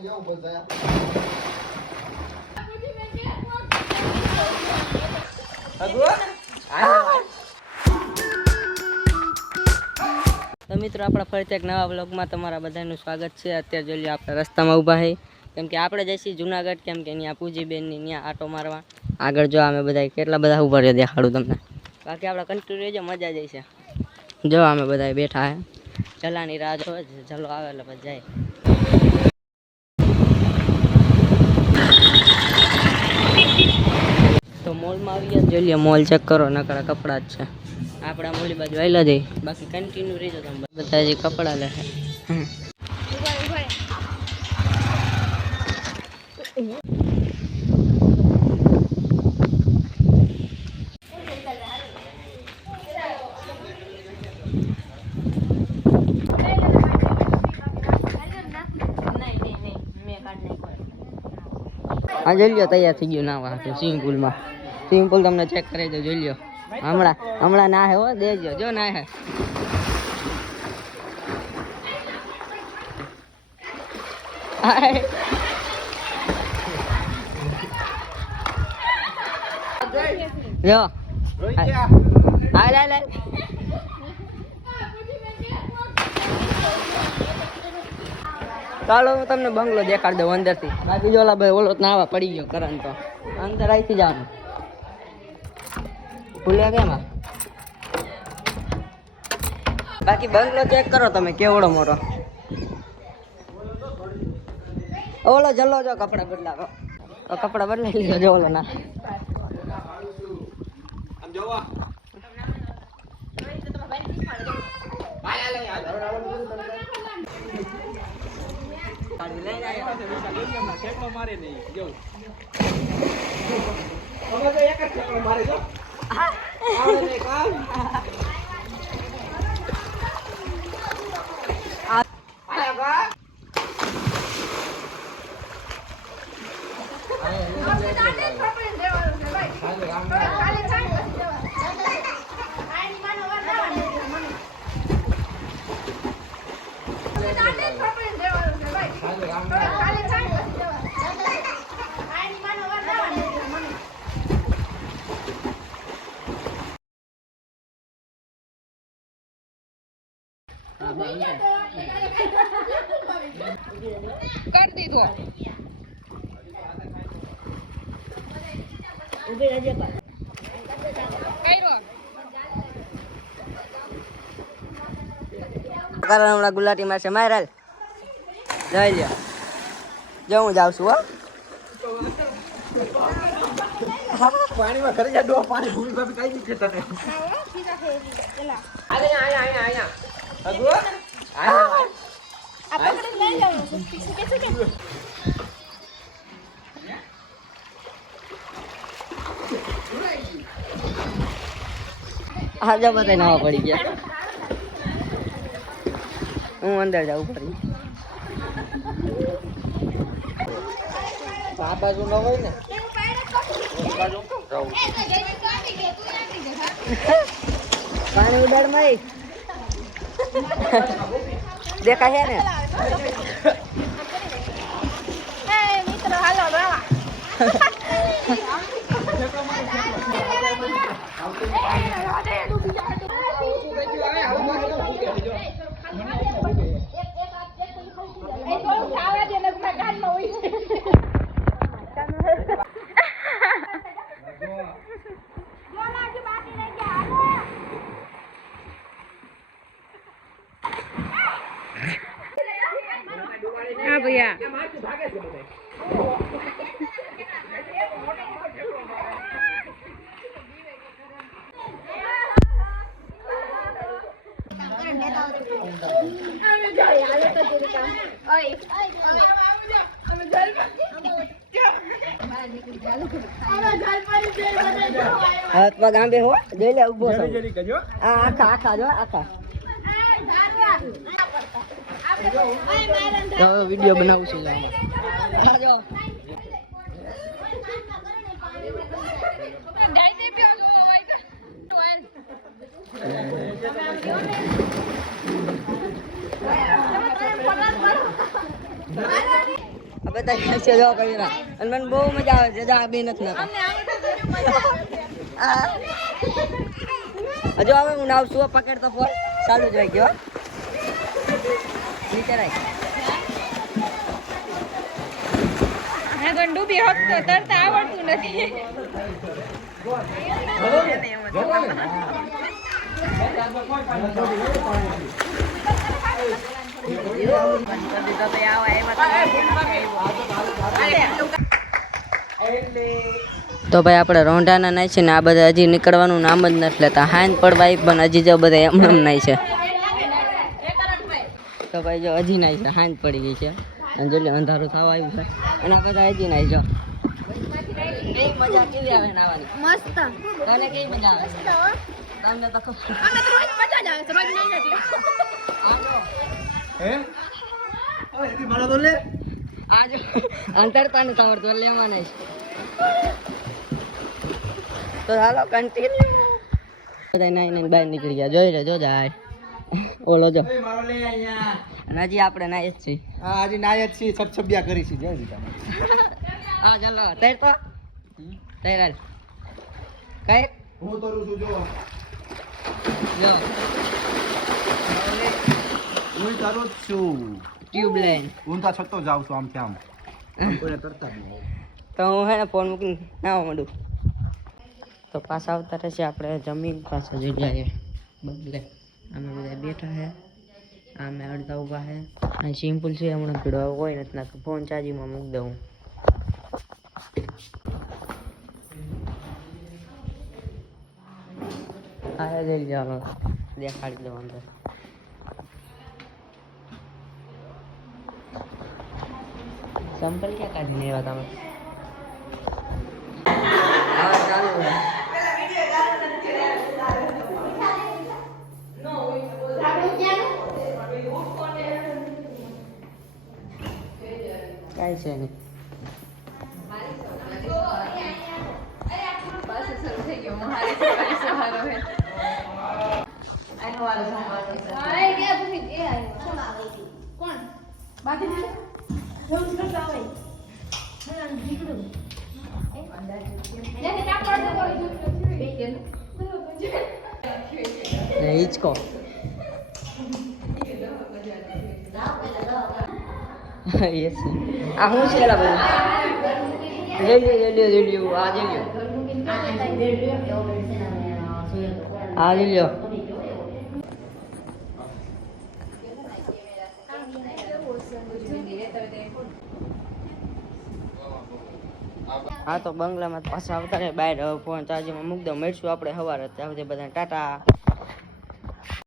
તો મિત્રો આપણા ફરીથી એક નવા વ્લોગમાં તમારા બધાનું સ્વાગત છે। અત્યારે જોઈ લો આપણે રસ્તામાં ઊભા છે કેમ કે આપણે જઈશું જુનાગઢ કેમ કે ત્યાં પૂજીબેનની ત્યાં આટો મારવા। આગળ જો અમે બધા કેટલા બધા ઊભા રહ્યા દેખાડું તમને, બાકી આપણે કન્ટિન્યુ રહેજો, મજા જઈશે। જો અમે બધા બેઠા હે, ચલાની રાહ જોવે છે, ચલો આવે એટલે પછી જાય। તો મોલમાં આવી ગયા, જોઈ લો મોલ ચેક કરો, નકરા કપડાં જ છે। આપણા મોલી બાજુ આવેલા જઈ, બાકી કન્ટિન્યુ રહેજો તમે બધા જે કપડાં લે છે। હા જોઈ લો તૈયાર થઈ ગયું નાવા સ્વિમિંગ પુલમાં। સ્વિમિંગ પુલ તમને ચેક કરી દો, જોઈ લો હમણાં ના હે હો, દેજો જો ના હે। જો હાલ હાલ હાલ, ચાલો હું તમને બંગલો દેખાડ દઉં અંદરથી, બાકી જો ભાઈ ઓલો નાવા પડી ગયો કરન, તો અંદર આવીથી જવાનું ભૂલ્યા કેમ? બાકી બંગલો ચેક કરો તમે કેવડો મોટો। ઓલો જલ્લો જો કપડા બદલાવો, કપડા બદલાઈ લીધો જો ઓલો ના कर દીધો ઉભી રહેજે બા કઈરો કારણ હમણાં ગુલાટી માં છે માર હાલ જઈ લ્યો જો હું જાઉં છું હો પાણીમાં કરી જા, ડો પાણી ભૂમિ ભાભી કઈ દીધે તને આયા અગો આયા આપણે લઈ જાવ કે આજા બધા નાવા પડી ગયા, હું અંદર જાઉં પડી આ બાજુ ન હોય ને પાણી ઉડાડ માં દેખાય છે ને મિત્ર હાલો भैया हाथ पग आंबे हो दे ले उभो आ आखा आखा जो आखा तो वीडियो बनाવું છું આ જો ડાઈ દે પે બધા છે જો કવિરા અને મને બહુ મજા આવે છે જા બે નથી ના હજુ હવે હું નાવ શું પકડતો ફોન ચાલુ જ રહી ગયો નીચે રાખ હા તો ડૂબી હોત તો તરતા આવડતું નથી તો ભાઈ આપણે રોંઢાના નાય છે ને આ બધા હજી નીકળવાનું નામ જ નથી લેતા હાઈન પડવા પણ હજી જો બધા એમ નાય છે તો ભાઈ જો હજી નાય છે હાઈન પડી ગઈ છે અને જો અંધારું થવા આવ્યું છે અને આ બધા હજી નાય જો કેવી મજા કેવી આવે નાવાની મસ્ત તને કેવી મજા આવે તમને તો ખબર અમે તો રોજ મજા જ આવે છે રોજ નહીં એટલે આજો હે ઓય એથી મારો તો લે આજો અંતરતા ને આવડતો લેવા નહીં તો હાલો કન્ટિન્યુ બધા નાઈ નાઈ બહાર નીકળી ગયા જોઈ લે જો જાય ઓલો જો ઓય મારો લે અહીંયા અને હજી આપણે નાઈ જ છીએ હા આજે નાયત છે છબછબિયા કરી છે જય જીતા હા ચાલો તૈર તો તૈર કઈ હું તરું છું જો જો હું તરું જ છું ટ્યુબ લાઈન હું તો છતો જાઉં છું આમ ત્યાં કોઈને કરતા જ નહીં તો હું હે ને ફોન મૂકીને નાવા માંડું તો પાછા આવતા રહેશે આપણે જમીન પાસે જગ્યાએ બદલે અમે બધા બેઠા છે અમે અડધા ઊભા છે અહીં સિમ્પલ છે હમણાં ભીડો કોઈ નથી નાખતું ફોન ચાર્જિંગમાં મૂકી દઉં હા જઈ ચાલો દેખાડી દઉં અંદર સંપલ ક્યાં કાઢીને આવ્યા તમે હા ચાલુ કાંઈ છે નહીં હિચકો યસ આ હું છે એલા ભાઈ જઈ લ્યો આ જઈ લ્યો આ જઈ લ્યો હા તો બંગલામાં પાછા આવતા રહે બહાર ફોન ચાર્જિંગમાં મૂકી દઉં મળીશું આપણે સવારે ત્યાં સુધી બધાને ટાટા